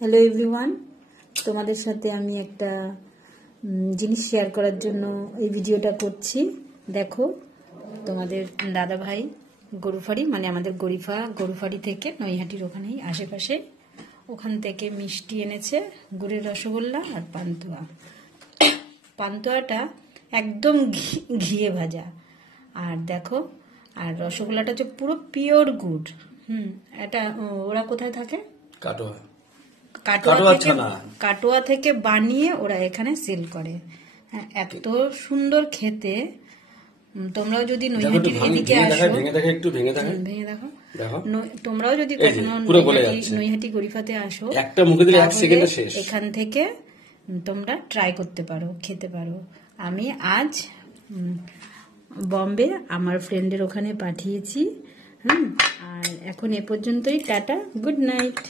Hello everyone, তোমাদের সাথে আমি একটা জিনিস শেয়ার করার জন্য এই ভিডিওটা করছি। দেখো, তোমাদের দাদা ভাই গরুফাড়ি মানে আমাদের গরুফাড়ি থেকে নৈহাটির ওখানেই আশেপাশে, ওখান থেকে মিষ্টি এনেছে, গুড়ের রসগোল্লা আর পান্তুয়া। পান্তুয়াটা একদম ঘিয়ে ভাজা, আর দেখো, আর রসগোল্লাটা হচ্ছে পুরো পিওর গুড়। এটা ওরা কোথায় থাকে? কাটোয়া থেকে বানিয়ে ওরা এখানে সেল করে। এত সুন্দর খেতে। তোমরাও যদি নৈহাটির এদিকে আসো, ভেঙে দেখো, তোমরাও যদি কখনো নৈহাটি গরিফাতে আসো, এখান থেকে তোমরা ট্রাই করতে পারো, খেতে পারো। আমি আজ বম্বে আমার ফ্রেন্ডের ওখানে পাঠিয়েছি। আর এখন এ পর্যন্তই। Tata, good night.